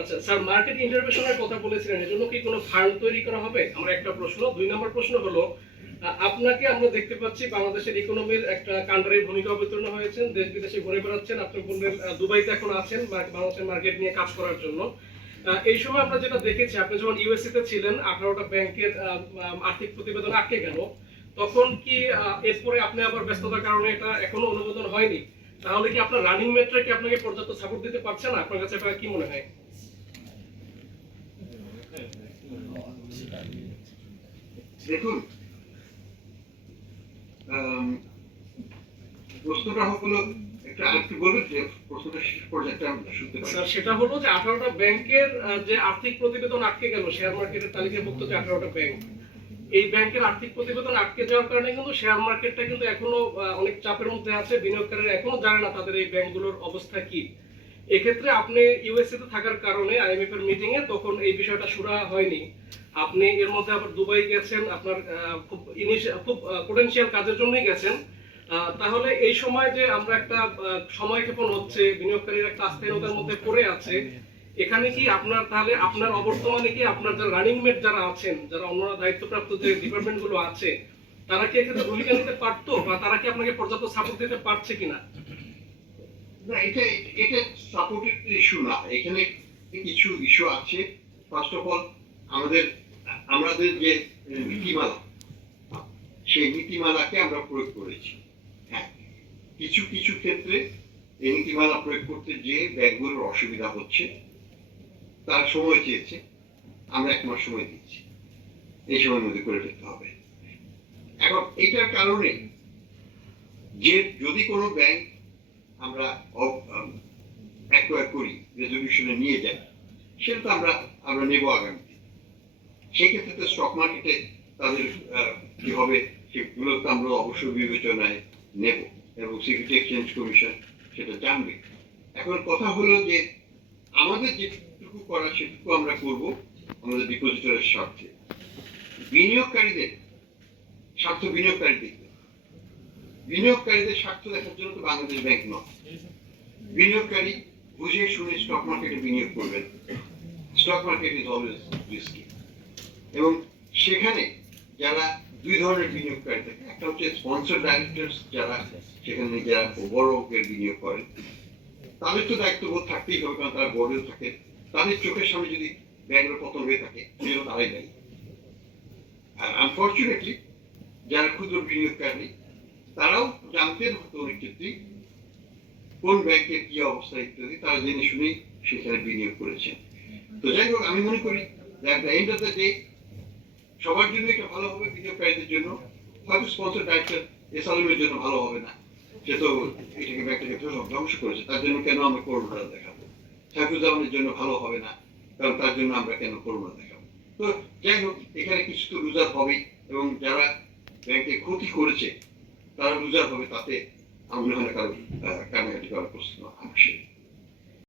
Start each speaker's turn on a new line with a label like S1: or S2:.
S1: আচ্ছা sir market ইন্টারভেশনের কথা বলেছিলেন, এজন্য কি কোনো ফান্ড তৈরি করা হবে? আমার একটা প্রশ্ন, দুই নম্বর প্রশ্ন হলো আপনাকে আমরা দেখতে পাচ্ছি বাংলাদেশের ইকোনমির একটা কান্ডারির ভূমিকা অবতীর্ণ হয়েছেন, দেশ বিদেশে ঘুরে বেড়াচ্ছেন, আপনি বললেন দুবাইতে এখন আছেন বাংলাদেশের মার্কেট নিয়ে কাজ করার জন্য। এই সময় আমরা যেটা দেখেছি, আপনি যখন ইউএসসি তে ছিলেন, আঠারোটা ব্যাংকের আর্থিক প্রতিবেদন আটকে গেল, তখন কি এরপরে আপনি আবার ব্যস্ততার কারণে এটা এখনও অনুমোদন হয়নি? তাহলে কি আপনার রানিং মেট্রে কি আপনাকে পর্যাপ্ত সাপোর্ট দিতে পারছে না? আপনার কাছে কি মনে হয়?
S2: দেখুন প্রশ্নটা হলো, একটা আরেকটু বলবেন যে প্রশ্নটা শেষ পর্যায়ে শুনতে পারি
S1: সেটা হলো যে আঠারোটা ব্যাংকের যে আর্থিক প্রতিবেদন আটকে গেল শেয়ার মার্কেটের তালিকাভুক্ত যে আঠারোটা ব্যাংক এই ব্যাংকের আর্থিক প্রতিবেদন আটকে যাওয়ার কারণে কিন্তু শেয়ার মার্কেটটা কিন্তু এখনও অনেক চাপের মধ্যে আছে, বিনিয়োগকারীরা এখনও জানে না তাদের এই ব্যাংকগুলোর অবস্থা কি। এক্ষেত্রে আপনি ইউএসএ তে থাকার কারণে আইএমএফ এর মিটিং এ তখন এই বিষয়টা সুরা হয়নি। আপনি এর মধ্যে আবার দুবাই গেছেন, আপনার খুব ইনিশিয়াল খুব পোটেনশিয়াল কাজের জন্যই গেছেন। তাহলে এই সময় যে আমরা একটা সময় ক্ষেপণ হচ্ছে, বিনিয়োগকারীর একটা আস্থাহীনতার মধ্যে পড়ে আছে, এখানে কি আপনার, তাহলে আপনার অবর্তমানে কি আপনার যারা রানিং মেট যারা আছেন, যারা অন্য দায়িত্বপ্রাপ্ত যে ডিপার্টমেন্টগুলো আছে, তারা কি এক্ষেত্রে ভূমিকা নিতে পারতো বা তারা কি আপনাকে পর্যাপ্ত সাপোর্ট দিতে পারছে কিনা?
S2: না, এটা এটা সাপোর্টের ইস্যু না। এখানে কিছু ইস্যু আছে। ফার্স্ট অফ অল আমাদের আমাদের যে নীতিমালা, সেই নীতিমালাকে আমরা প্রয়োগ করেছি। হ্যাঁ কিছু কিছু ক্ষেত্রে এই নীতিমালা প্রয়োগ করতে যে ব্যাংকগুলোর অসুবিধা হচ্ছে, তার সময় চেয়েছে, আমরা এক মাস সময় দিচ্ছি। এই সময়ের মধ্যে করে ফেলতে হবে। এখন এটার কারণে যে যদি কোনো ব্যাংক আমরা অ্যাকোয়ার করি রেজলিউশনে নিয়ে যাই সেটা তো আমরা আমরা নেব আগামীতে। সেই ক্ষেত্রে তো স্টক মার্কেটে তাদের কি হবে সেগুলো তো আমরা অবশ্যই বিবেচনায় নেব এবং সিকিউরিটি এক্সচেঞ্জ কমিশন সেটা জানবে। এখন কথা হলো যে আমাদের যেটুকু করা সেটুকু আমরা করব আমাদের ডিপোজিটরের স্বার্থে। বিনিয়োগকারীদের, স্বার্থ বিনিয়োগকারী দেখবে বিনিয়োগকারীদের স্বার্থ দেখার জন্য তো বাংলাদেশ ব্যাংক নয়। বিনিয়োগকারী বুঝে শুনে স্টক মার্কেটে বিনিয়োগ করবেন। Stock market is always risky এবং সেখানে যারা দুই ধরনের বিনিয়োগকারী থাকে, একটা হচ্ছে স্পন্সর ডাইরেক্টরস যারা সেখানে নিজেরা বড় অঙ্কের বিনিয়োগ করেন তাদের তো দায়িত্ববোধ থাকতেই হবে, কারণ তারা বোর্ডেও থাকে। তাদের চোখের সামনে যদি ব্যাংকের পতন হয়ে থাকে সেগুলো তারাই দায়ী। আর আনফর্চুনেটলি যারা ক্ষুদ্র বিনিয়োগকারী তারাও জানতেন হয়তো অনেক ক্ষেত্রেই কোন ব্যাংকের কি অবস্থা ইত্যাদি, তারা জেনে শুনেই সেখানে বিনিয়োগ করেছেন। তো যাই হোক, আমি মনে করি the end of the day সবার জন্য এটা ভালো হবে বিনিয়োগকারীদের জন্য। হয়তো স্পন্সর ডাইরেক্টর এসালামের জন্য ভালো হবে না। সে তো এটাকে ব্যাংকটাকে ধ্বংস- করেছে। তার জন্য কেন আমরা করোনা দেখাবো? সাইফুজ্জামানের জন্য ভালো হবে না, কারণ তার জন্য আমরা কেন করোনা দেখাবো? তো যাই হোক, এখানে কিছু তো লুজার হবেই, এবং যারা ব্যাংকে ক্ষতি করেছে, তারা লুজার হবে তাতে আমার মনে হয় কারও কান্নাকাটি করার প্রশ্ন আসে।